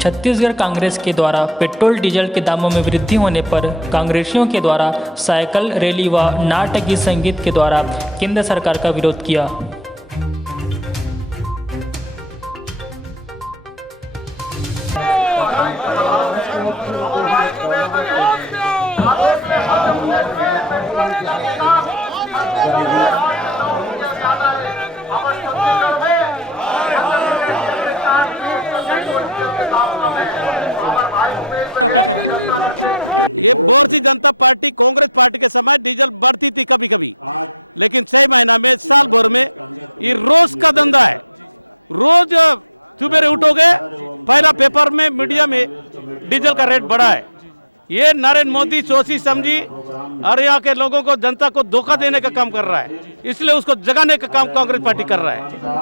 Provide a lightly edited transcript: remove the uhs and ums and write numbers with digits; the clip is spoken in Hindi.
छत्तीसगढ़ कांग्रेस के द्वारा पेट्रोल डीजल के दामों में वृद्धि होने पर कांग्रेसियों के द्वारा साइकिल रैली व नाटकीय संगीत के द्वारा केंद्र सरकार का विरोध किया। ये भारतीय जनता पार्टी कांग्रेस पार्टी के समय डीजल बढ़ती थी कभी कभी, लेकिन 6 महीना में साल भर में ये रोज का धंधा है। रोज सुबह उठोगे पहला पेपर में मीडिया में डीजल का रेट बढ़ा है। ये नरेंद्र मोदी सोची समझी और यहाँ के लोगों को जनता को धोखा देने का काम कर रहा है, इसलिए उसको जगाने का काम कांग्रेस पार्टी कर रहा है।